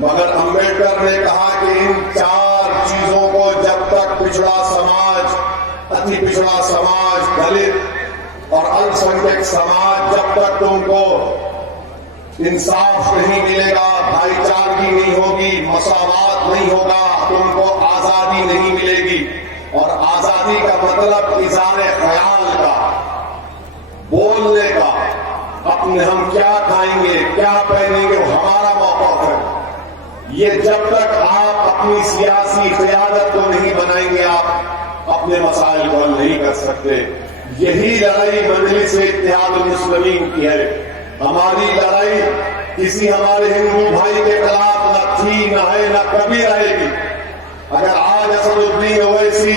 मगर अंबेडकर ने कहा कि इन 4 चीजों को जब तक पिछड़ा समाज, अति पिछड़ा समाज, दलित और अल्पसंख्यक समाज, जब तक तुमको इंसाफ नहीं मिलेगा, भाईचारगी नहीं होगी, मसावात नहीं होगा, तुमको आजादी नहीं मिलेगी। और आजादी का मतलब इज़ारे ख्याल का, बोलने का, अपने हम क्या खाएंगे, क्या पहनेंगे, वो हमारा मौका है। ये जब तक आप अपनी सियासी क़यादत को नहीं बनाएंगे, आप अपने मसाइल को हल नहीं कर सकते। यही लड़ाई मजलिस-ए-इत्तेहादुल मुस्लिमीन की है। हमारी लड़ाई किसी हमारे हिंदू भाई के खिलाफ न थी, न है, न कभी रहेगी। अगर आज असदुद्दीन ओवैसी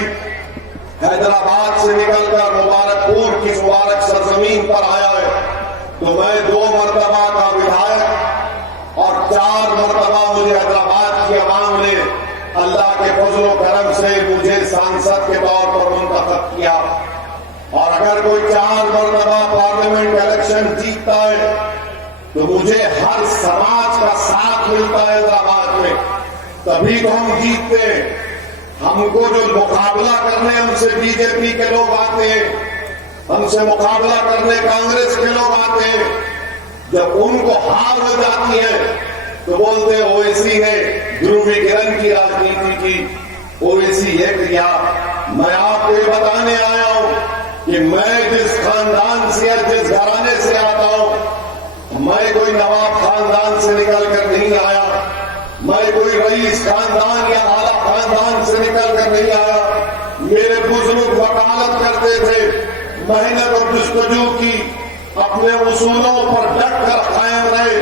हैदराबाद से निकलकर मुबारकपुर की मुबारक सरजमीन पर आया है, तो मैं 2 मरतबा का विधायक और 4 मरतबा मुझे हैदराबाद की अवाम ने अल्लाह के फजल करम से मुझे सांसद के तौर पर मुंतखब किया। और अगर कोई 4 मरतबा पार्लियामेंट इलेक्शन जीतता है तो मुझे हर समाज का साथ मिलता है हैदराबाद में, तभी तो हम जीतते हैं। हमको जो मुकाबला करने हमसे बीजेपी के लोग आते हैं, हमसे मुकाबला करने कांग्रेस के लोग आते हैं, जब उनको हार हो जाती है तो बोलते हैं ओवैसी ने ध्रुवीकरण की राजनीति की, ओवैसी ये किया। मैं आपको ये बताने आया हूं कि मैं जिस खानदान से या जिस घराने से आता हूं, मैं कोई नवाब खानदान से निकल कर नहीं आया, मैं कोई रईस खानदान या आला खानदान से निकल कर नहीं आया। मेरे बुजुर्ग वकालत करते थे, मेहनत और जस्तजू की, अपने उसूलों पर डट कर कायम रहे।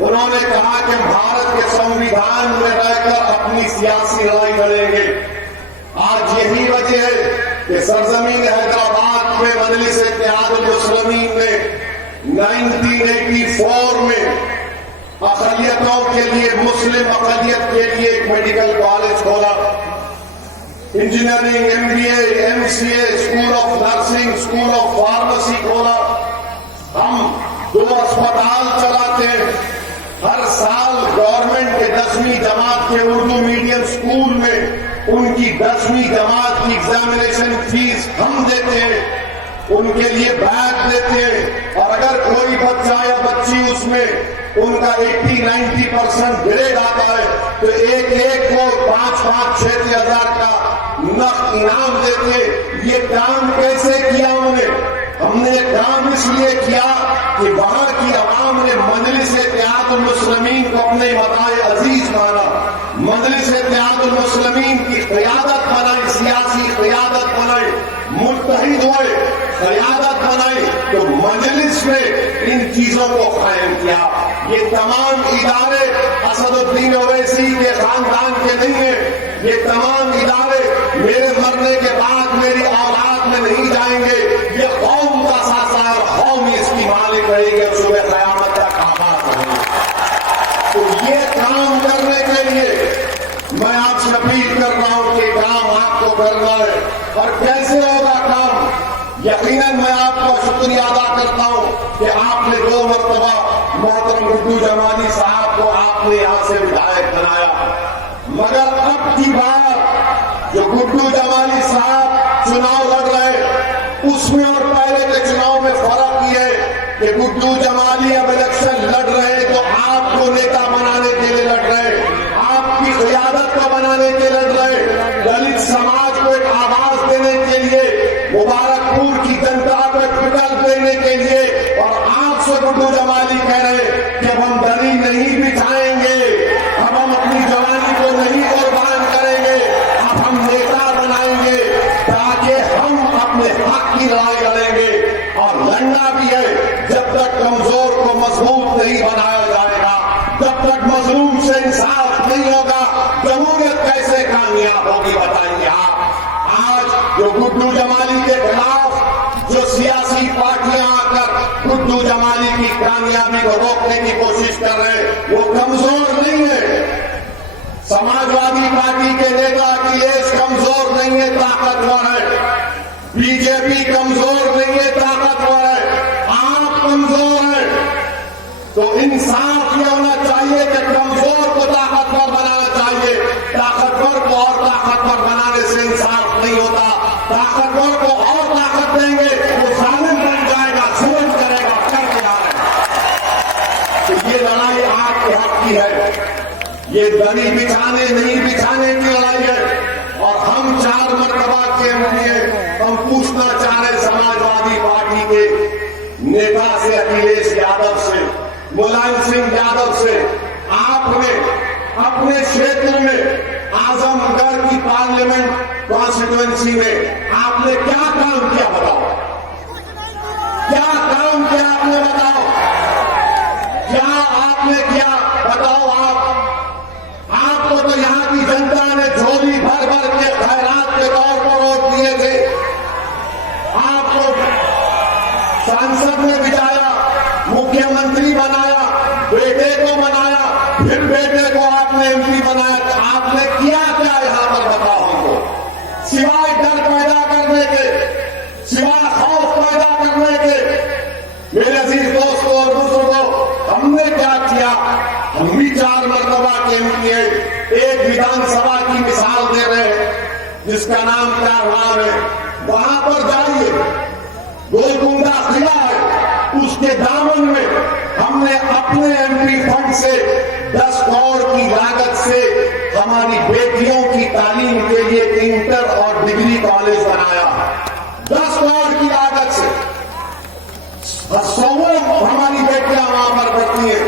उन्होंने कहा कि भारत के संविधान में रहकर अपनी सियासी लड़ाई लड़ेंगे। आज यही वजह है कि सरजमीन हैदराबाद में मजलिस-ए-इत्तेहादुल मुस्लिमीन ने 1984 में अक़लियतों के लिए, मुस्लिम अक़लियत के लिए एक मेडिकल कॉलेज खोला, engineering, MBA, MCA, school of nursing, school of pharmacy खोला। हम 2 अस्पताल चलाते हैं। हर साल गवर्नमेंट के 10वीं जमात के उर्दू मीडियम स्कूल में उनकी 10वीं जमात की एग्जामिनेशन फीस हम देते हैं, उनके लिए बैग देते हैं। और अगर कोई बच्चा या बच्ची उसमें उनका 80-90% ग्रेड आता है तो एक को 5-5, 6 हजार का नकद इनाम देते। ये काम कैसे किया हमने ये काम इसलिए किया कि वहां की अवाम ने मजलिस-ए-इत्तेहादुल मुस्लिमीन को अपने मताए अजीज माना, मजलिस-ए-इत्तेहादुल मुस्लिमीन की क़यादत बनाई, सियासी क़यादत बनाई, मुत्तहिद हुए, क़यादत बनाई, तो मजलिस ने इन चीजों को कायम किया। ये तमाम इदारे असदुद्दीन ओवैसी के खानदान के नहीं है, ये तमाम इदारे मेरे मरने के बाद मेरी औलाद में नहीं जाएंगे। ये कौम का सासा और कौम इसकी मालिक रहेगी और सुबह क़यामत तक आबाद रहेगी। तो ये काम करने के लिए मैं आपसे अपील कर रहा हूं कि काम आपको करना है। और कैसे होगा काम? यकीनन मैं आपका शुक्रिया अदा करता हूं कि आपने 2 मरतबा मोहतरम गुड्डू जमाली साहब को आपने यहां से विधायक बनाया। मगर अब की बार जो गुड्डू जमाली साहब चुनाव लड़ रहे, उसमें और पहले के चुनाव में फर्क ये है कि गुड्डू जमाली अब इलेक्शन लड़ रहे तो आपको नेता बनाने के लिए लड़ रहे, आपकी क़यादत को बनाने के लिए लड़ रहे, दलित समाज को एक आवाज देने के लिए, मुबारकपुर की जनता को एक विकल्प देने के लिए। और आपसे गुड्डू जमाली कह रहे कि अब हम दरी नहीं बिछाएंगे, अब हम अपनी जवानी को नहीं कुर्बान करेंगे, अब हम नेता बनाएंगे ताकि हम अपने हक की लड़ाई लड़ेंगे। और लड़ना भी है, जब तक कमजोर को मजबूत नहीं बनाया जाएगा, तब तक मजलूम से इंसाफ नहीं होगा, जमहूरियत कैसे कामयाब होगी बताइए आप। आज जो गुड्डू जमाली के खिलाफ जो सियासी पार्टियां आकर गुड्डू जमाली की कामयाबी को रोकने की कोशिश कर रहे हैं, वो कमजोर नहीं है। समाजवादी पार्टी के नेता अखिलेश कमजोर नहीं है, ताकतवर है। बीजेपी कमजोर नहीं है, ताकतवर है। आप कमजोर हैं, तो इंसाफ ये होना चाहिए कि कमजोर को ताकत बाकी है। ये दरी बिछाने नहीं बिछाने की लड़ाई है। और हम 4 मरतबा के लिए हम पूछना चाह रहे समाजवादी पार्टी के नेता से, अखिलेश यादव से, मुलायम सिंह यादव से, आपने अपने क्षेत्र में आजमगढ़ की पार्लियामेंट कॉन्स्टिट्यूएंसी में आपने क्या काम किया बताओ? क्या काम किया आपने बताओ? क्या आपने किया बताओ? आपको तो यहां की जनता ने झोली भर भर के खैरात के तौर पर वोट दिए थे। आपको सांसद ने बिठाया, मुख्यमंत्री बनाया, बेटे को बनाया, फिर बेटे को आपने एमपी बनाया। आपने किया क्या यहां पर बताओ हमको? सिवाय डर पैदा करने के, सिवाय खौफ पैदा करने के। मेरे अजीज दोस्तों और बुजुर्गों, हमने क्या किया? हम भी 4 मरतबा के एमपी हैं। एक विधानसभा की मिसाल दे रहे हैं जिसका नाम कारवान है। वहां पर जाइए, गोलकुंडा किला है, उसके दामन में हमने अपने एमपी फंड से 10 करोड़ की लागत से हमारी बेटियों की तालीम के लिए इंटर और डिग्री कॉलेज बनाया। 10 करोड़ की लागत से 100 हमारी बेटियां वहां पर पढ़ती हैं,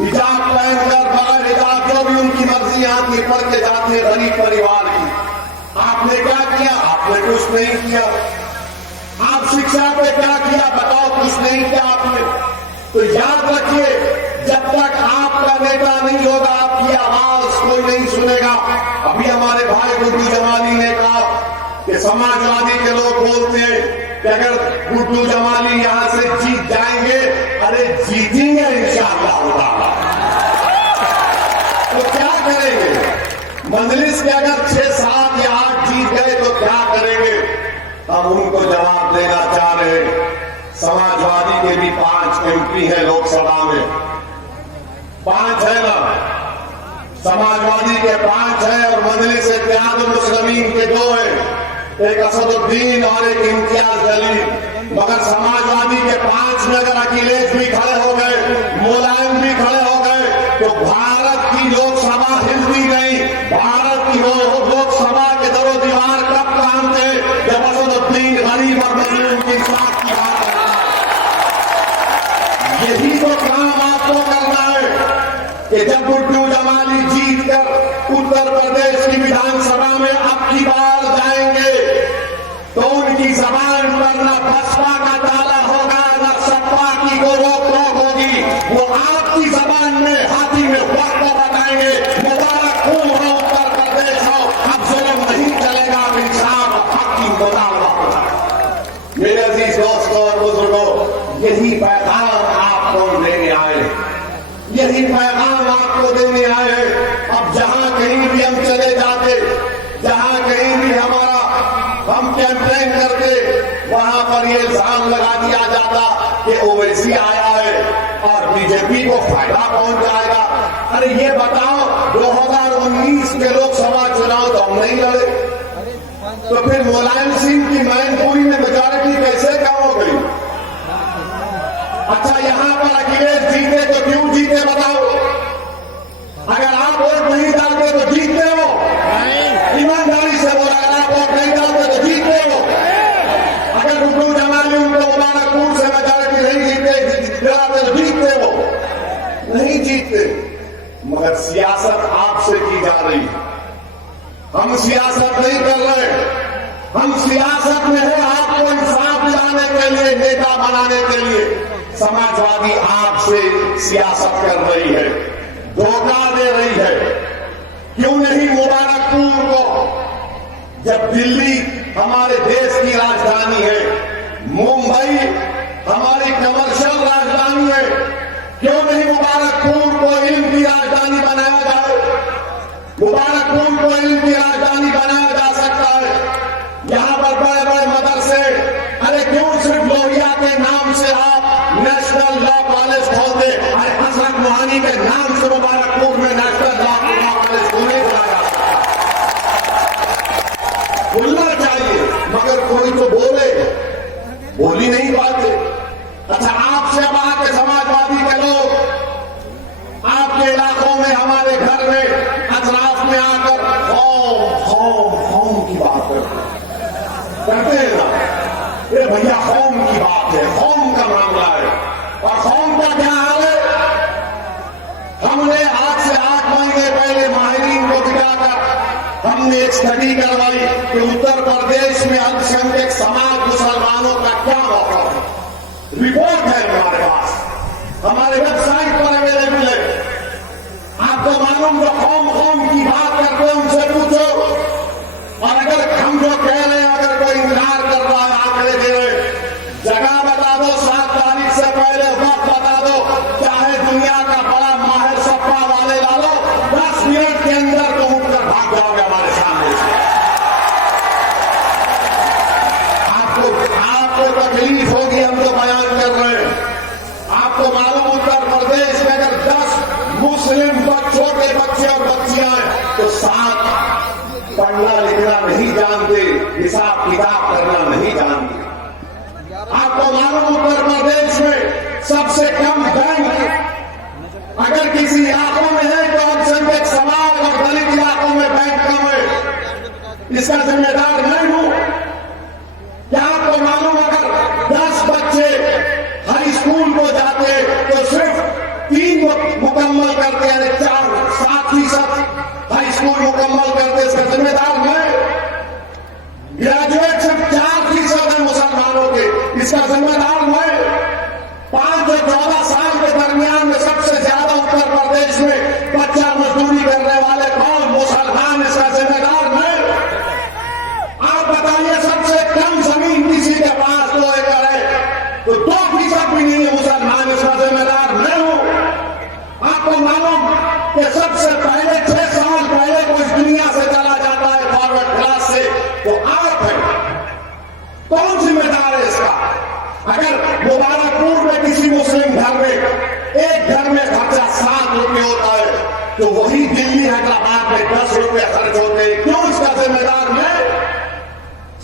हिजाब पहनकर, बगैर हिजाब, जो भी उनकी मर्जी यहां की पढ़ के जाती है, गरीब परिवार की। आपने क्या किया? आपने कुछ नहीं किया। आप शिक्षा पे क्या किया बताओ? कुछ नहीं किया आपने। तो याद रखिए, जब तक आपका नेता नहीं होगा, आपकी आवाज कोई नहीं सुनेगा। अभी हमारे भाई गुड्डू जमाली ने कहा कि समाजवादी के लोग बोलते हैं कि अगर गुड्डू जमाली यहां से जीत जाएंगे, अरे जीतेंगे इंशाअल्लाह ताला। तो क्या करेंगे? मजलिस के अगर 6, 7 या 8 जीत गए तो क्या करेंगे? हम उनको जवाब देना चाह रहे हैं। समाजवादी के भी 5 एमपी हैं लोकसभा में, 5 है ना? समाजवादी के 5 हैं और मजलिस इत्तेहादुल मुस्लिमीन के 2 हैं, एक असदुद्दीन और एक इम्तियाज अली। मगर समाजवादी के 5 में अगर अखिलेश भी खड़े हो गए, मुलायम भी खड़े हो गए, तो भारत की लोकसभा हिलती नहीं। भारत की लोकसभा के दरो दीवार कब काम थे? जब असदुद्दीन गरीब और मजलूम की इंसाफ की बात करता है। यही तो काम आपको करना है कि जब गुड्डू जमाली जीत कर उत्तर प्रदेश की विधानसभा में अब की बार जाएंगे तो उनकी जबान पर न बसपा का ताला होगा, न सपा की को रोक होगी। वो आपकी जबान में, हाथी में वक्त बताएंगे, मुबारक हो उत्तर प्रदेश हो, अब जुल्म नहीं चलेगा, इंसाफ हक की मुताबिक। मेरे अजीज दोस्तों और बुजुर्गों, यही पैगाम आपको देने आए, यही पैगाम आपको देने आए। अब जहां कहीं भी हम चले जाते, जहां कहीं भी हमारा हम कैंपेन करते, वहां पर ये इल्जाम लगा दिया जाता कि ओवैसी आया है और बीजेपी को फायदा पहुंच जाएगा। अरे ये बताओ, 2019 के लोकसभा चुनाव तो हम नहीं लड़े, तो फिर मुलायम सिंह की मैनपुरी में मेजॉरिटी कैसे कम हो गई? अच्छा, यहां पर अखिलेश जीते तो क्यों जीते बताओ? अगर आप वोट नहीं डालते तो जीतते हो? ईमानदारी से बोला, अगर आप वोट नहीं डालते तो जीतते हो? अगर गुड्डू जमाली उनको मुबारकपुर से मेजॉरिटी नहीं दिलाते तो जीतते हो? नहीं जीतते। मगर सियासत आपसे की जा रही है, हम सियासत नहीं कर रहे। हम सियासत में है आपको इंसाफ दिलाने के लिए, नेता बनाने के लिए। समाजवादी आपसे सियासत कर रही है, धोखा दे रही है। क्यों नहीं मुबारकपुर को, जब दिल्ली हमारे देश की राजधानी है, मुंबई हमारी कमर्शियल राजधानी है, क्यों नहीं मुबारकपुर को इल्म की राजधानी बनाया जाए? मुबारकपुर को इल्म की राजधानी बनाया जा सकता है। यहां पर बड़े बड़े मदरसे, अरे क्यों सिर्फ लोहिया के नाम से आप नेशनल लॉ कॉलेज खोल दे? अरे हजरत मोहानी के नाम से मुबारकपुर में नेशनल लॉ कॉलेज क्यों नहीं खोला जा सकता? हमारे घर में अजराफ में आकर होम की बात करते हैं ना, ये भैया होम की बात है, होम का मामला है। और होम का क्या हाल है? हमने आज से 8 महीने पहले माहिरीन को दिखाकर हमने एक स्टडी करवाई कि उत्तर प्रदेश में अल्पसंख्यक समाज मुसलमानों का क्या मौका है। रिपोर्ट है हमारे पास, हमारे वेबसाइट पर अवेलेबल है। आपको मालूम जो होम की बात करते हैं उनसे पूछो, और अगर हम जो कह रहे हैं अगर कोई इनकार कर रहा है, आंकड़े दे रहे, जगह बता दो, 7 तारीख से पहले वक्त बता दो, चाहे दुनिया का बड़ा माहिर सप्पा वाले ला लो, 10 मिनट के अंदर तो उठकर भाग जाओगे हमारे सामने से। आपको तकलीफ होगी, हम तो बयान कर रहे हैं। आपको मालूम उत्तर प्रदेश में अगर 10 मुस्लिम छोटे बच्चे और बच्चियां हैं तो 7 पढ़ना लिखना नहीं जानते, हिसाब किताब करना नहीं जानते। आपको मालूम उत्तर प्रदेश में सबसे कम बैंक अगर किसी इलाकों में है तो अल्पसंख्यक समाज और दलित इलाकों में बैंक कम है। इसका जिम्मेदार मैं हूं। क्या आपको मालूम अगर 10 बच्चे हाई स्कूल को जाते तो सिर्फ 3 मुकम्मल करते, यानी 7% हाई स्कूल मुकम्मल करते, इसका जिम्मेदार मैं। ग्रेजुएट सिर्फ 4% है मुसलमानों के, इसका जिम्मेदार मैं। 5 से 14 साल के दरमियान में सबसे ज्यादा उत्तर प्रदेश में बच्चा मजदूरी करने वाले कौन? मुसलमान, इसका जिम्मेदार मैं। आप बताइए सबसे कम जमीन किसी के पास 2 एकड़ है तो 2% भी नहीं है मुसलमान, इसका जिम्मेदार मैं हूं। आपको मालूम कि सबसे पहले 6 साल पहले कोई दुनिया से चला जाता है फॉरवर्ड क्लास से तो आप है। कौन जिम्मेदार है इसका? अगर मुबारकपुर में किसी मुस्लिम घर में एक घर में खर्चा 7 रुपये होता है तो वही दिल्ली हैदराबाद में 10 रुपये खर्च होते हैं। क्यों? इसका जिम्मेदार मैं।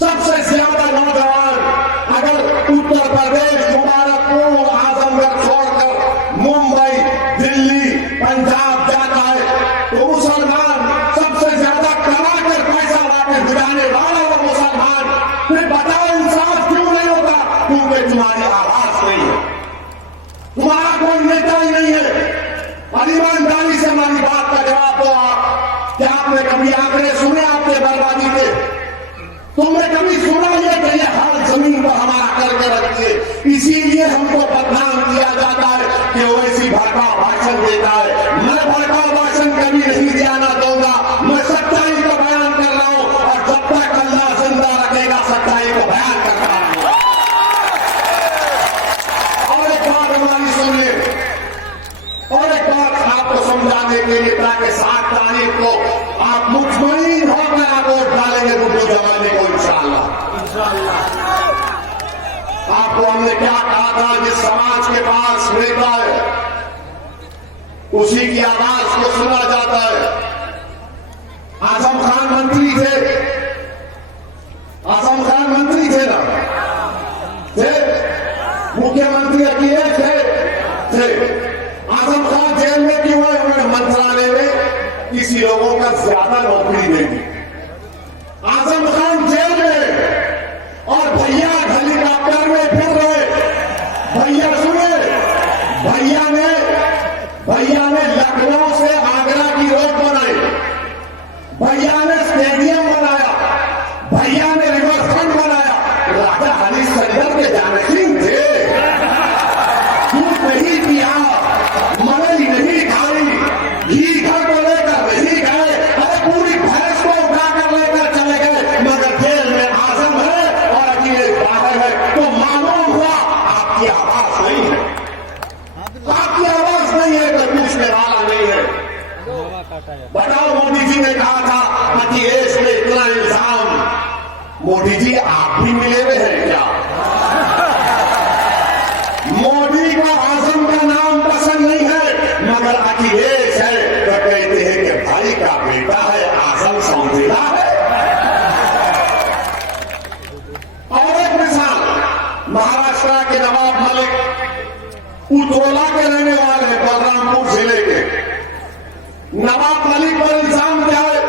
सबसे ज्यादा नौजवान अगर उत्तर प्रदेश, मुबारकपुर, आजमगढ़ छोड़कर मुंबई, दिल्ली, पंजाब जाता है तो मुसलमान सबसे ज्यादा कमाकर पैसा वापस भिजाने वाला वो मुसलमान। फिर बताओ इंसाफ क्यों नहीं होता? क्योंकि तुम्हारी आवाज नहीं है, तुम्हारा कोई नेता ही नहीं है। और ईमानदारी से हमारी बात का जवाब दो आप। क्या आपने कभी आंकड़े सुने आपने बर्बादी के? तुमने कभी सुना ये कि ये हर जमीन को हमारा करके रखिए, इसीलिए हमको बदनाम किया जाता है कि वो ऐसी भड़काऊ भाषण देता है। मैं भड़काऊ भाषण कभी नहीं दिया, ना दूंगा। मैं सच्चाई को बयान कर रहा हूं और जब तक अल्लाह जिंदा रखेगा सच्चाई को बयान करता रहूंगा। और एक बात हमारी सुनिए, और एक बात आपको समझाने के लिए, ताकि 7 तारीख को आप मुतमईन होकर आप वोट डालेंगे रुपये जमाने को इंशाअल्लाह। आपको हमने क्या कहा था? जिस समाज के पास नेता है उसी की आवाज को सुना जाता है। आजम खान मंत्री थे, आजम खान मंत्री थे ना, थे मुख्यमंत्री अखिलेश थे। आजम खान जेल में क्यों है? उन्होंने मंत्रालय में किसी लोगों का ज्यादा नौकरी दे दी। आजम खान जेल में और भैया हेलीकॉप्टर में फिर रहे। भैया सुने, भैया ने लखनऊ से आगरा की रोड बनाई, भैया ने स्टेडियम बनाया, भैया ने रिवर फ्रंट बनाया। राजा हरिश्चंद्र के जानशीन थे। दूध नहीं पिया, मलाई नहीं खाई, घी घर को लेकर नहीं गए, अरे पूरी भैंस को उठाकर लेकर चले गए, मगर जेल में आजम है और अखिलेश बाहर है। तो मालूम हुआ आपकी आवाज नहीं है, आपकी आवाज नहीं है, कोई पूछने वाला नहीं है। बताओ, मोदी जी ने कहा था अखिलेश में इतना इल्जाम, मोदी जी आप भी मिले हुए हैं क्या? मोदी को आजम का नाम पसंद नहीं है, मगर अखिलेश है तो कहते हैं कि भाई का बेटा है, आजम समझेगा है। और एक मिसाल, महाराष्ट्र के नवाब मलिक उतरोला के रहने वाले हैं, बलरामपुर जिले के। नवाब मलिक पर इल्जाम क्या है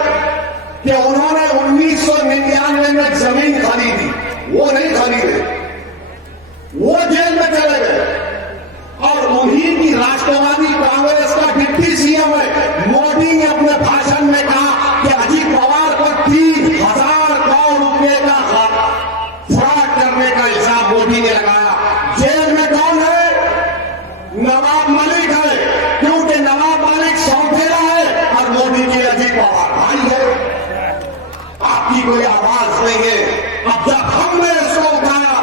कि उन्होंने 1999 में जमीन खरीदी, वो नहीं खरीदे, वो जेल में चले गए। और उन्हीं की राष्ट्रवादी कांग्रेस का डिप्टी सीएम है। मोदी ने अपने भाषण में कहा कि अजीत पवार पर 3,000 करोड़ रुपए का फ्रॉड करने का इल्जाम मोदी ने लगाया। जेल में कौन है? नवाब मलिक है, क्योंकि नवाब मलिक सौतेला है और मोदी के अजीत पवार भाई है। आपकी कोई आवाज नहीं है। अब जब हमने इसको उठाया,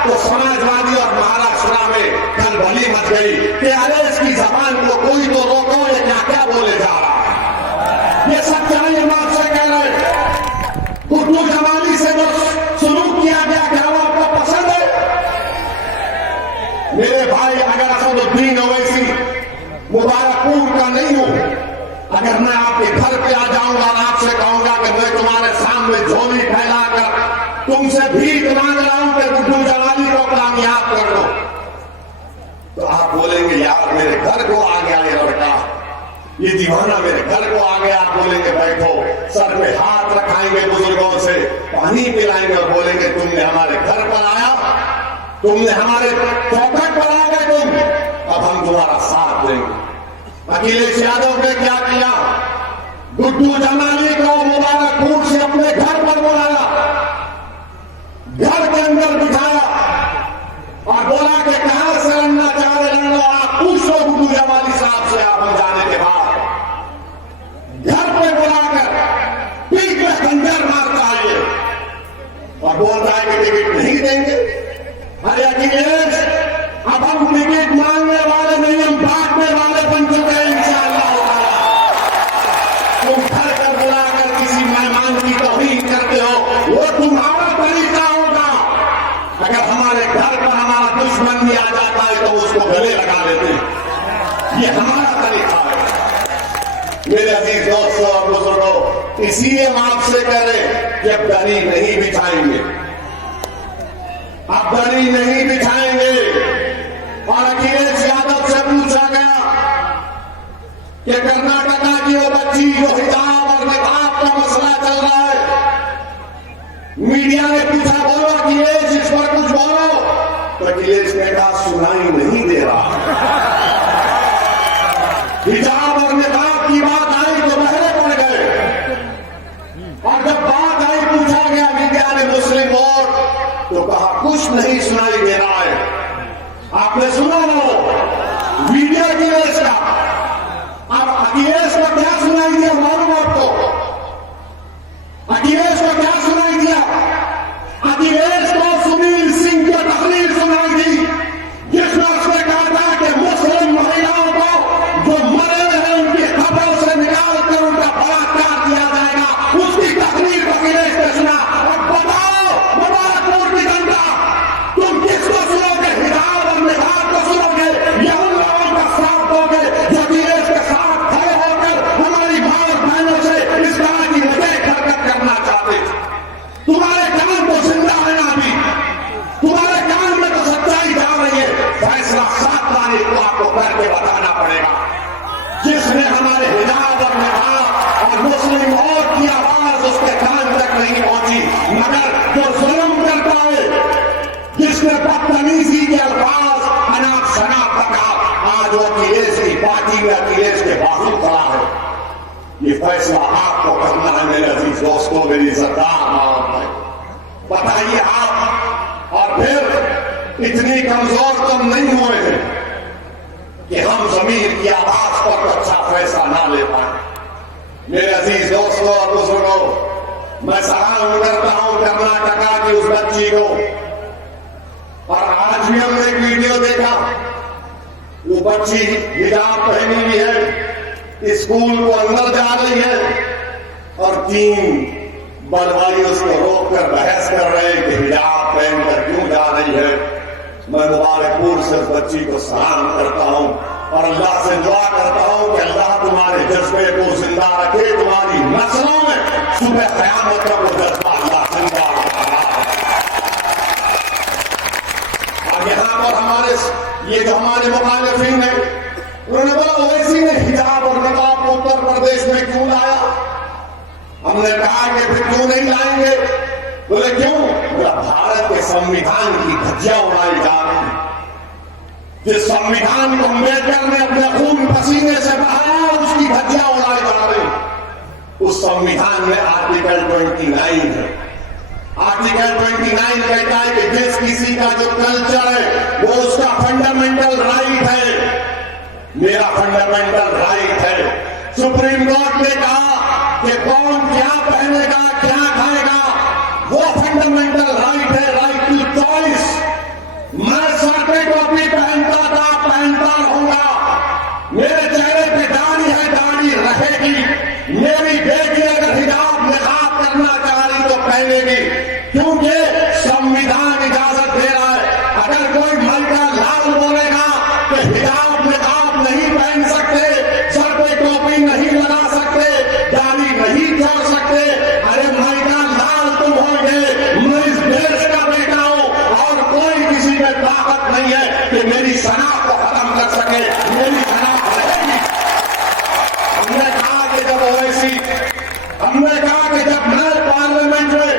तो समाजवादी और महाराष्ट्र में खलबली मच गई कि अरे इसकी जबान को कोई तो रोको, ये क्या क्या बोले जा रहा है। ये सच्चाई हम आपसे कह रहे हैं। गुड्डू जमाली से जो सुलूक किया गया, क्या वो आपको पसंद है? मेरे भाई, अगर असदुद्दीन ओवैसी मुबारकपुर का नहीं हूं, अगर मैं आपके घर पे आ जाऊंगा और आपसे कहूंगा कि मैं तुम्हारे सामने झोली फैलाकर तुमसे भीख मांग रहा हूं कि गुड्डू जमाली को कामयाब कर दो, तो आप बोलेंगे यार मेरे घर को आ गया ये लड़का, ये दीवाना मेरे घर को आ गया। आप बोलेंगे बैठो, सर पे हाथ रखाएंगे बुजुर्गों से, पानी पिलाएंगे और बोलेंगे तुमने हमारे घर पर आया, तुमने हमारे चौखट पर आ गए तुम, अब हम तुम्हारा साथ देंगे। अखिलेश यादव ने क्या किया? गुड्डू जमाली को मुबारकपुर से अपने घर पर बुलाया, घर के अंदर बिठाया और बोला कि कहां से लड़ना चाह रहे लड़ लो, आप पूछ लो गुड्डू जमाली साहब से। आप जाने के बाद घर पे बुलाकर पीठ में खंजर मारता है ये और बोलता है कि टिकट नहीं देंगे। अरे अखिलेश, अब हम टिकट मांगने वाले नहीं, हम बांटने वाले बन चुके हैं इंशाअल्लाह। तुम घर पर बुलाकर किसी मेहमान की तौहीन करते हो, वो तुम्हारा तरीका होगा। अगर हमारे घर पर हमारा दुश्मन भी आ जाता है तो उसको गले लगा देते हैं, ये हमारा तरीका है। मेरे अजीज दोस्तों और बुजुर्गों, इसीलिए हम आपसे कह रहे हैं कि अब दरी नहीं बिछाएंगे, अब दरी नहीं बिछाएंगे। और अखिलेश यादव से पूछा गया कि कर्नाटका की वो बच्ची जो हिजाब और निकाब का मसला चल रहा है, मीडिया ने पूछा बोलो अखिलेश इस पर कुछ बोलो, तो अखिलेश ने कहा सुनाई नहीं दे रहा। हिजाब और निकाब की बात आई तो बहरे पड़ गए, और जब बात आई पूछा गया मीडिया ने मुस्लिम वोट, तो कहा कुछ नहीं सुनाई दे रहा है। आपने सुना वो वीडियो अखिलेश का? अब अखिलेश को क्या सुनाई दिया मालूम आपको? अखिलेश को क्या सुनाई दिया? अखिलेश को सुनील सिंह की तकरीर सुनाई दी, जिसमें उसने कहा था कि मुस्लिम महिलाओं को जो मरे हैं उनकी खबरों से निकालकर उनका बलात्कार किया जाएगा, उसकी तकरीर अखिलेश ने सुना। अब बताओ मुबारकपुर की जनता, तुम किसको सुनोगे? हिजाब और निकाब को सुनोगे या उन लोगों का साथ दोगे जो अखिलेश के साथ खड़े होकर हमारी मां और बहनों से इस तरह की नजर हरकत करना चाहते थे? तुम्हारे कान तो जिंदा है ना अभी, तुम्हारे कान में तो सच्चाई जा रही है। फैसला 7 तारीख को आपको करके बताना पड़ेगा। जिसने हमारे हिजाब और निकाब और मुस्लिम औरत की आवाज उसके कान तक नहीं पहुंची, मगर जो जुल्म करता है, जिसने बदतमीजी के अल्फाज अनाप शनाप बका, आज वो अखिलेश की पार्टी में अखिलेश के बाजू खड़ा है। ये फैसला आपको करना है मेरे अजीज दोस्तों, मेरी सरदार मां, बताइए आप। और फिर इतनी कमजोर तो नहीं हुए हैं कि हम जमीर की आवाज पर अच्छा फैसला ना ले पाए। मेरे अजीज दोस्तों और बुजुर्गों, मैं सलाम करता हूं कर्नाटका की उस बच्ची को। और आज भी हमने एक वीडियो देखा, वो बच्ची हिजाब पहनी हुई है, स्कूल को अंदर जा रही है और 3 बलवाई उसको रोककर बहस कर रहे हैं कि हिजाब पहनकर क्यों जा रही है। मैं मुबारकपुर से उस बच्ची को सलाम करता हूं और अल्लाह से दुआ करता हूं कि अल्लाह तुम्हारे जज्बे को जिंदा रखे, तुम्हारी नस्लों में सुबह क़यामत का वो जज्बा अल्लाह जिंदा रखा। और यहां पर हमारे ये जो हमारे मुखालिफिन है, उन्होंने हमने कहा कि फिर क्यों नहीं लाएंगे? बोले क्यों? बोला भारत के संविधान की धज्जियां उड़ाई जा रही है। जिस संविधान को अम्बेडकर ने अपने खून पसीने से बहाया, उसकी धज्जियां उड़ाई जा रही। उस संविधान में आर्टिकल 29 है। आर्टिकल 29 कहता है कि जिस किसी का जो कल्चर है वो उसका फंडामेंटल राइट है। मेरा फंडामेंटल राइट है। सुप्रीम कोर्ट ने कहा कि कौन क्या पहनेगा, क्या खाएगा, वो फंडामेंटल राइट है, राइट टू चॉइस। मैं सर पे टोपी पहनता था, पहनता रहूंगा। मेरे चेहरे पे दाढ़ी है, दाढ़ी रहेगी। मेरी बेटी अगर हिजाब निकाब करना चाह रही तो पहनेगी, क्योंकि संविधान इजाजत दे रहा है। अगर कोई मलका लाल बोलेगा कि हिजाब निकाब नहीं पहन सकते, सर पे टोपी नहीं लगा सकते, दाढ़ी नहीं छोड़ सकते, अरे मलका लाल तुम होंगे। मैं इस देश का बेटा हूं और कोई किसी में ताकत नहीं है कि मेरी शनाख्त को खत्म कर सके। मेरी शनाख्त रहेगी। हमने कहा कि जब ओवैसी, हमने कहा कि जब मैं पार्लियामेंट में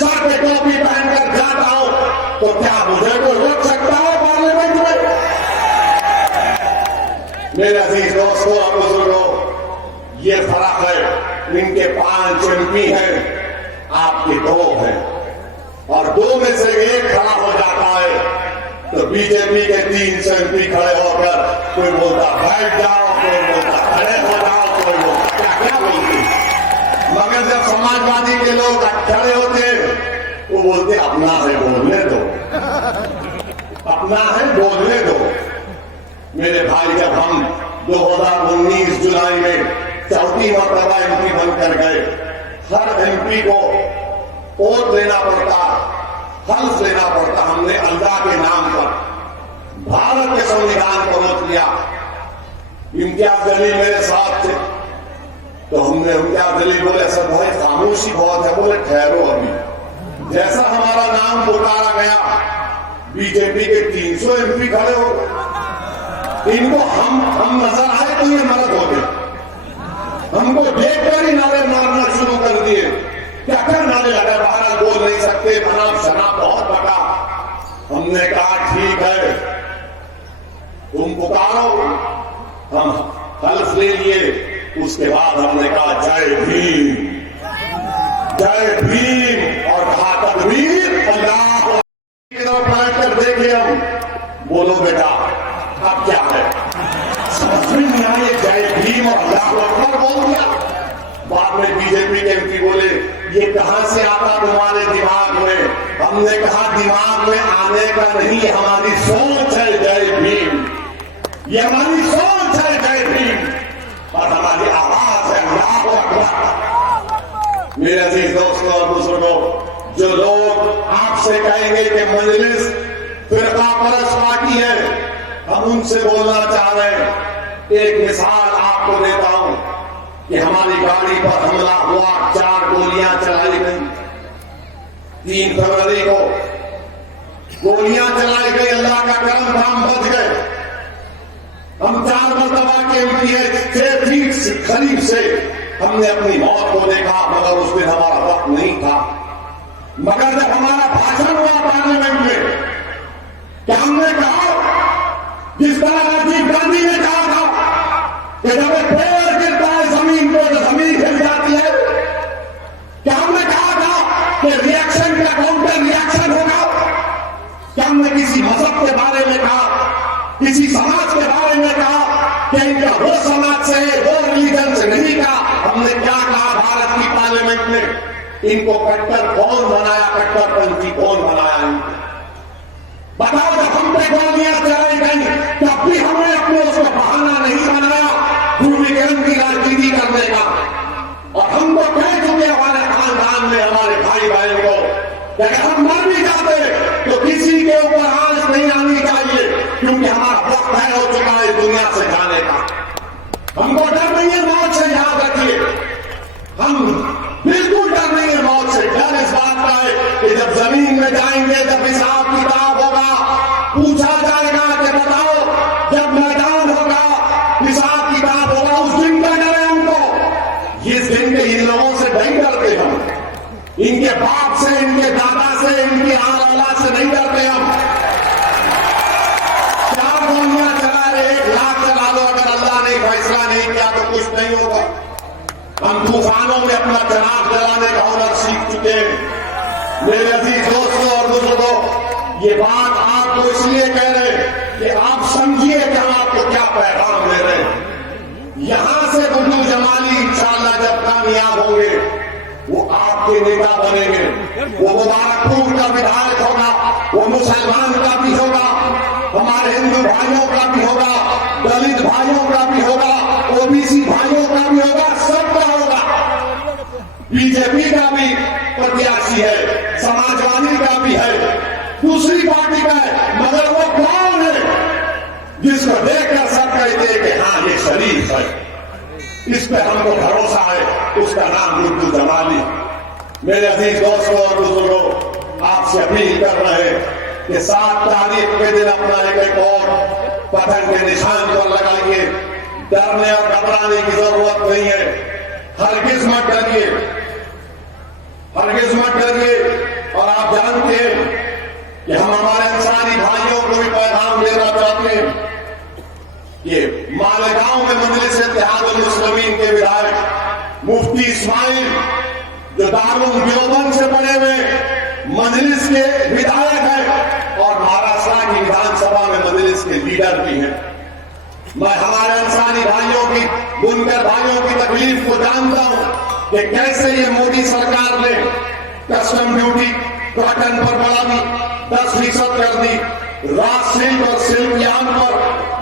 सर पे टोपी पहनकर जाता हूं तो क्या मुझे कोई रोक सकता है पार्लियामेंट में? मेरे अजीज दोस्तों और बुजुर्गों, ये फर्क है। इनके 5 MP हैं, आपके 2 हैं, और 2 में से एक खड़ा हो जाता है तो बीजेपी के 300 MP खड़े होकर कोई बोलता बैठ जाओ, कोई बोलता खड़े हो जाओ, कोई बोलता क्या क्या बोलती। मगर जब समाजवादी के लोग खड़े होते वो बोलते अपना है बोलने दो, अपना है बोलने दो। मेरे भाई, जब हम 2019 जुलाई में 4वीं मरतबा MP बनकर गए, हर MP को वोट लेना पड़ता, हल्फ लेना पड़ता। हमने अल्लाह के नाम पर भारत के संविधान को रोक लिया। इम्तियाज जलील मेरे साथ थे तो हमने इम्तियाज जलील बोले सर भाई खामोशी बहुत है। बोले ठहरो, अभी जैसा हमारा नाम पुकारा गया बीजेपी के 300 MP खड़े हो गए। इनको हम नजर आए तो ये मर्द हो गए, हमको देखकर ही नारे मारना शुरू कर दिए। क्या क्या नारे लगा, बाहर बोल नहीं सकते, बनाम शनाब बहुत बड़ा। हमने कहा ठीक है तुम पुकारो, हम हल्फ ले लिए। उसके बाद हमने कहा जय भीम, जय भीम, और कहा तकबीर, अल्लाह की तरफ पलट कर देखे हम। बोलो बेटा अब क्या है? समझ में नहीं आए, जय भीम और अल्लाह अकबर बोल दिया। बाद में बीजेपी के MP बोले ये कहां से आता तुम्हारे दिमाग में? हमने कहा दिमाग में आने का नहीं, हमारी सोच है जय भीम, ये हमारी सोच है जय भीम, और हमारी आवाज है अल्लाह अकबर। मेरे अजीज दोस्तों और बुजुर्गों, जो लोग आपसे कहेंगे कि मजलिस फिरका परस्त पार्टी है, हम उनसे बोलना चाह रहे हैं। एक मिसाल आपको देता हूं कि हमारी गाड़ी पर हमला हुआ, 4 गोलियां चलाई गई। 3 फरवरी को गोलियां चलाई गई, अल्लाह का करम था, हम बच गए। हम 4 मरतबा के MP हैं, 6 फीट करीब से हमने अपनी मौत को देखा, मगर उस दिन हमारा वक्त नहीं था। मगर जब हमारा भाषण हुआ पार्लियामेंट में, क्या हमने कहा जिस तरह राजीव गांधी ने कहा था कि जब एक पेड़ गिरता है जमीन पे तो जमीन हिल जाती है, क्या हमने कहा था कि रिएक्शन का काउंटर रिएक्शन होगा? क्या हमने किसी मजहब के बारे में कहा, किसी समाज के बारे में कहा कि इनका वो समाज से, वो रिलीजन से नहीं कहा? हमने क्या कहा भारत की पार्लियामेंट में? इनको कट्टर कौन बनाया, कट्टरपंथी कौन बनाया इनको? बताओ, जब हम पे गोलियां चलाई गई तब भी हमने अपने उसको बहाना नहीं बनाया ध्रुवीकरण की राजनीति करने का। और हमको कह चुके हमारे खानदान में, हमारे भाई बहन को, अगर हम मर भी जाते तो किसी के ऊपर आंच नहीं आनी चाहिए, क्योंकि हमारा वक्त तय हो चुका है दुनिया से जाने का। हमको डर नहीं है मौत से, याद रखिए, हम बिल्कुल डर नहीं है मौत से। डर इस बात का है कि जब जमीन में जाएंगे, जब हिसाब किताब होगा, पूछा जाएगा कि बताओ, जब मैदान होगा, हिसाब किताब होगा, उस दिन का डर है हमको। जिस दिन के इन लोगों से नहीं डरते इनके बाप से, इनके दादा से, इनकी आल औलाद से नहीं डरते हम। 4 गोलियां चला रहे, 1 लाख चला लो, अगर अल्लाह ने फैसला नहीं किया तो कुछ नहीं होगा। हम तूफानों में अपना चराग जलाने का हुनर सीख चुके हैं। मेरे अजीज दोस्तों और बुजुर्गों, ये बात आपको इसलिए कह रहे हैं कि आप समझिए कि हम आपको क्या पैगाम दे रहे हैं। यहां से गुड्डू जमाली इंशाअल्लाह जब कामयाब होंगे, वो आपके नेता बनेंगे। वो मुबारकपुर का विधायक होगा, वो मुसलमान का भी होगा, हमारे हिंदू भाइयों का भी होगा, दलित भाइयों का भी होगा, ओबीसी भाइयों का भी होगा, सबका होगा। बीजेपी का भी प्रत्याशी है, समाजवादी का भी है, दूसरी पार्टी का है, मगर वो कौन है जिसको देखकर सब कहते हैं कि हाँ ये शरीफ है, इस पर हमको भरोसा है, उसका नाम गुड्डू जमाली। मेरे अजीज दोस्तों और बुजुर्गों, आपसे अपील कर रहे हैं कि 7 तारीख के दिन अपना एक और पतंग के निशान पर लगाइए। डरने और घबराने की जरूरत नहीं है। हरगिज मत डरिए, हरगिज मत डरिए। और आप जानते हैं कि हम हमारे अंसारी भाइयों को भी पैगाम देना चाहते हैं। ये मालेगांव में मजलिस इत्तेहादुल मुस्लिमीन के विधायक मुफ्ती इस्माइल, जो दारुल देवबंद से बने हुए मजलिस के विधायक हैं और महाराष्ट्र की विधानसभा में मजलिस के लीडर भी हैं। मैं हमारे अंसारी भाइयों की, बुनकर भाइयों की तकलीफ को जानता हूं कि कैसे ये मोदी सरकार ने कस्टम ड्यूटी कॉटन पर बढ़ा दी, 10% कर दी, राज सिल्क और सिल्क यार्न पर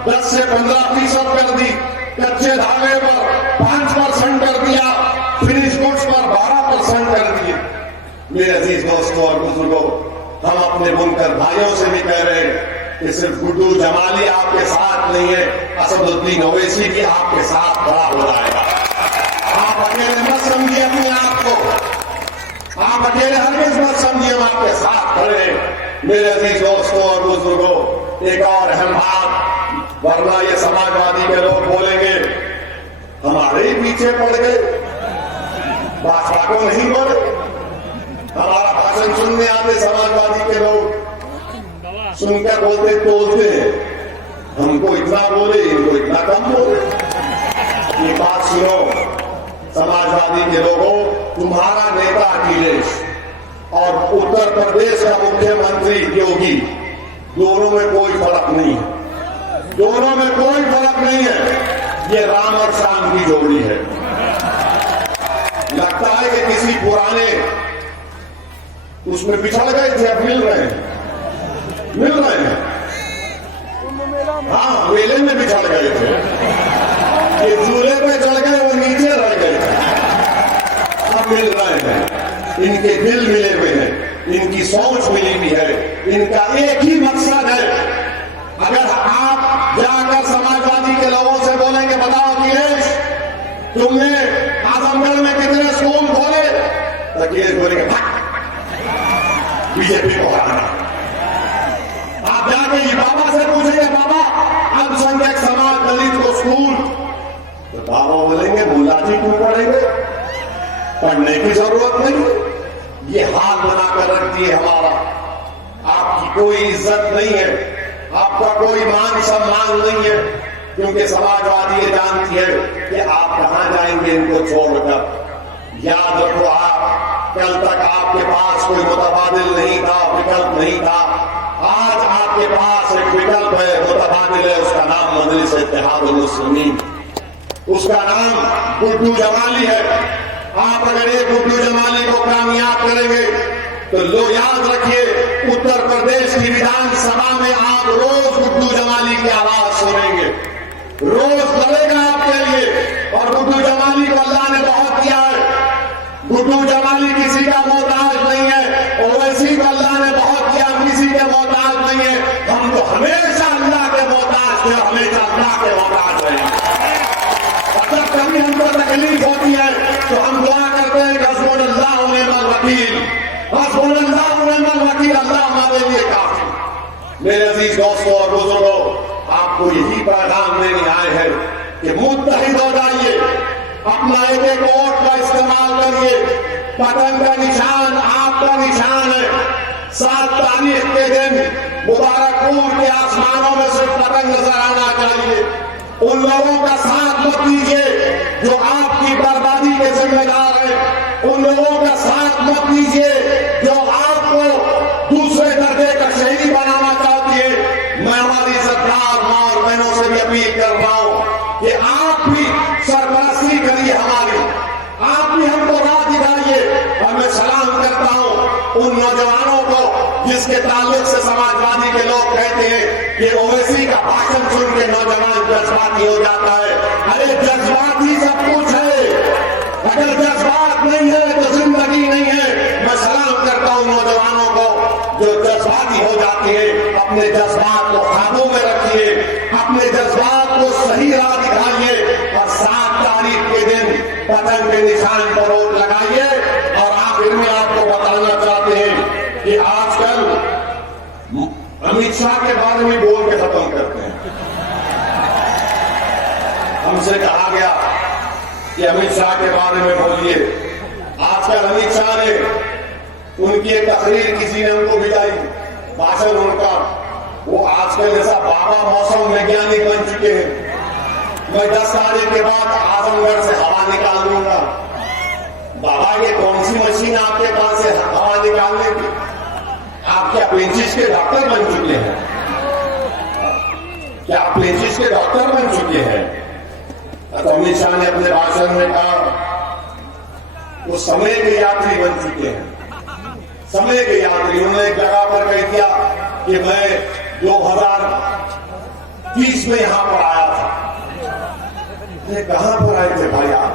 10 से 15% कर दी, कच्चे धागे पर 5% कर दिया, फिनिश गुड्स पर 12% कर दिए। मेरे अजीज दोस्तों और बुजुर्गों, हम अपने बुनकर भाइयों से भी कह रहे हैं कि सिर्फ गुड्डू जमाली आपके साथ नहीं है, असदुद्दीन ओवैसी भी आपके साथ खड़ा हो जाएगा। आप अकेले मत समझिए अपने आप को, आप अकेले हरगिज मत समझिए, हम आपके साथ खड़े हैं। मेरे अजीज दोस्तों और बुजुर्गों, एक और अहम बात, वरना ये समाजवादी के लोग बोलेंगे हमारे ही पीछे पड़ गए, भाजपा को नहीं बोले। हमारा भाषण सुनने आते समाजवादी के लोग, सुनकर बोलते तोलते हैं, हमको इतना बोले, इनको इतना कम बोले। ये बात सुनो समाजवादी के लोगों, तुम्हारा नेता अखिलेश और उत्तर प्रदेश का मुख्यमंत्री योगी, दोनों में कोई फर्क नहीं है, दोनों में कोई फर्क नहीं है। ये राम और श्याम की जोड़ी है। लगता है कि किसी पुराने उसमें बिछड़ गए थे, अब मिल रहे हैं, मिल रहे हैं। हाँ, मेले में बिछड़ गए थे, ये झूले पे चढ़ गए, वो नीचे रह गए थे, अब मिल रहे हैं। इनके दिल मिले हुए हैं, इनकी सोच मिली हुई है, इनका एक ही मकसद है। अगर आप जाकर समाजवादी के लोगों से बोलेंगे बताओ अखिलेश तुमने आजमगढ़ में कितने स्कूल खोले, तो अखिलेश बोलेंगे बीजेपी को हराना। आप जाके ये बाबा से पूछेंगे बाबा अल्पसंख्यक समाज दलित को स्कूल, तो बाबा बोलेंगे मुल्ला जी क्यों पढ़ेंगे, पढ़ने की जरूरत नहीं। ये हाथ बनाकर रख दिए हमारा, आपकी कोई इज्जत नहीं है, आपका कोई मान सम्मान नहीं है, क्योंकि समाजवादी ये जानती है कि आप कहां जाएंगे इनको छोड़कर। याद रखो, आप कल तक आपके पास कोई मुतबादिल नहीं था, विकल्प नहीं था। आज आपके पास एक विकल्प है, मुतबादिल है, उसका नाम मजलिस इत्तेहादुल मुस्लिमीन, उसका नाम गुड्डू जमाली है। आप अगर एक गुड्डू जमाली को कामयाब करेंगे तो लो याद रखिए, उत्तर प्रदेश की विधानसभा में आप रोज गुड्डू जमाली की आवाज सुनेंगे, रोज लड़ेगा आपके लिए। और गुड्डू जमाली को अल्लाह ने बहुत दिया है, गुड्डू जमाली किसी का मोहताज नहीं है, ओवैसी को अल्लाह ने बहुत दिया, किसी के मोहताज नहीं है। हम तो हमेशा अल्लाह के मोहताज थे, हमेशा अल्लाह के मोहताज रहेंगे। जब कभी हमको तकलीफ होती है तो हम दुआ करते हैं हस्बुनल्लाह व निअमल वकील, हस्बुनल्लाह व निअमल वकील, अल्लाह हमारे लिए काफी। मेरे अजीज दोस्तों और बुजुर्गों, आपको यही पैगाम देने आए हैं कि मुत्तहिद हो जाइए, अपना एक एक वोट का इस्तेमाल करिए, पतंग का निशान आपका निशान है। 7 तारीख के दिन मुबारकपुर के आसमानों में से पतंग नजर आना चाहिए। उन लोगों का साथ मत दीजिए जो आपकी बर्बादी के जिम्मेदार है। उन लोगों का साथ मत दीजिए जो आपको दूसरे दर्जे का शहरी बनाना चाहती है। मैं हमारी सरकार मां और बहनों से भी अपील कर रहा हूं कि आप भी सरपरस्ती करिए हमारी, आप भी हमको राह दिखाइए। और मैं सलाम करता हूं उन नौजवानों को जिसके ताल्लुक से समाजवादी के लोग कहते हैं कि ओवैसी का भाषण सुन के नौजवान जज्बाती हो जाता है। अरे जज्बात ही सब कुछ है, अगर जज्बात नहीं है तो जिंदगी नहीं है। मैं सलाम करता हूं नौजवानों को जो जज्बाती हो जाते हैं। अपने जज्बात को काबू में रखिए, अपने जज्बात को सही राह दिखाइए और 7 तारीख के दिन पतंग के निशान पर वोट लगाइए। और आखिर में आपको बताना चाहते हैं कि आजकल अमित शाह के बारे में बोल के खत्म करते हैं। हमसे कहा गया कि अमित शाह के बारे में बोलिए। आजकल अमित शाह ने उनकी एक तकरीर किसी ने उनको भिजाई, भाषण उनका, वो आजकल जैसा बाबा मौसम वैज्ञानिक बन चुके हैं। मैं 10 तारीख के बाद आजमगढ़ से हवा निकाल दूंगा। बाबा ये कौन सी मशीन आपके पास है हवा निकालने की? आप क्या पेचिश के डॉक्टर बन चुके हैं? क्या आप पेचिश के डॉक्टर बन चुके हैं? तो अमित शाह ने अपने भाषण में कहा वो समय के यात्री बन चुके हैं, समय के यात्री। उन्होंने एक जगह पर कह दिया कि मैं 2030 में यहां पर आया था। कहां पर आए थे भाई आप?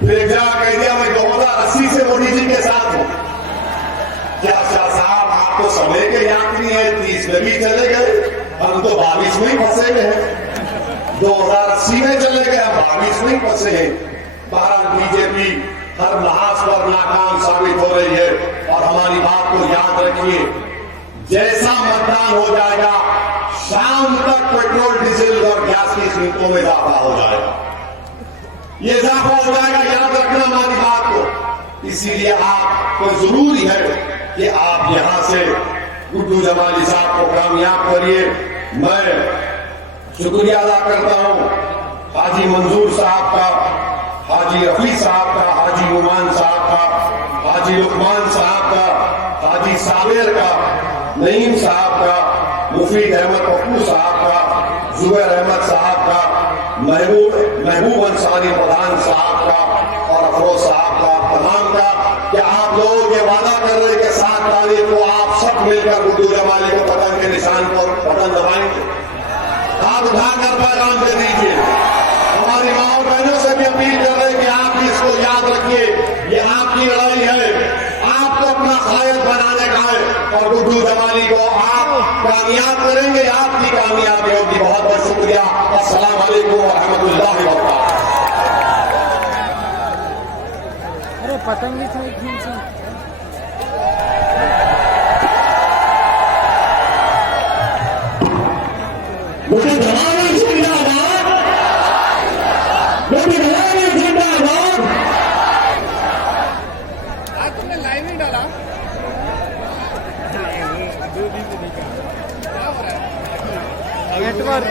फिर एक जगह कह दिया मैं 2080 से मोदी जी के साथ हूं। क्या शाह साहब आप तो समय के यात्री हैं, 30 में भी चले गए, हम तो 22 में ही फंसे गए हैं। 2080 में चले गए, हम 22 में ही फंसे हैं। बहरहाल बीजेपी हर लिहाज पर नाकाम साबित हो रही है। और हमारी बात को याद रखिए, जैसा मतदान हो जाएगा शाम तक पेट्रोल डीजल और गैस की कीमतों में इजाफा हो जाएगा। ये इजाफा हो जाएगा, याद रखना हमारी बात को। इसीलिए आपको जरूरी है कि आप यहां से गुड्डू जमाली साहब को कामयाब करिए। मैं शुक्रिया अदा करता हूं हाजी मंजूर साहब का, हाजी रफी साहब का, हाजी नुमान साहब का, हाजी लुकमान साहब का, हाजी साबिर का, नईम साहब का, मुफीद अहमद पप्पू साहब का, जुबैर अहमद साहब का, महबूब अंसारी प्रधान साहब का और अफरोज साहब का, तमाम का, कि आप लोग ये वादा कर रहे हैं कि 7 तारीख को आप सब मिलकर गुड्डू जमाली को पतंग के निशान पर बटन दबाएंगे। हाथ उठाकर पैगाम दे दीजिए। हमारी माँ और बहनों से भी अपील कर रहे हैं कि आप भी इसको याद रखिए, ये आपकी लड़ाई है, आपको अपना कायद बनाने का है और गुड्डू जमाली को आप कामयाब करेंगे, आपकी कामयाबी होगी। बहुत बहुत शुक्रिया। अस्सलाम वालेकुम व रहमतुल्लाहि व बरकातहू। अरे पतंग गुड्डू जमाली जिंदाबाद, गुड्डू जमाली जिंदाबाद। आज तुमने लाइन ही डाला। नेटवर्क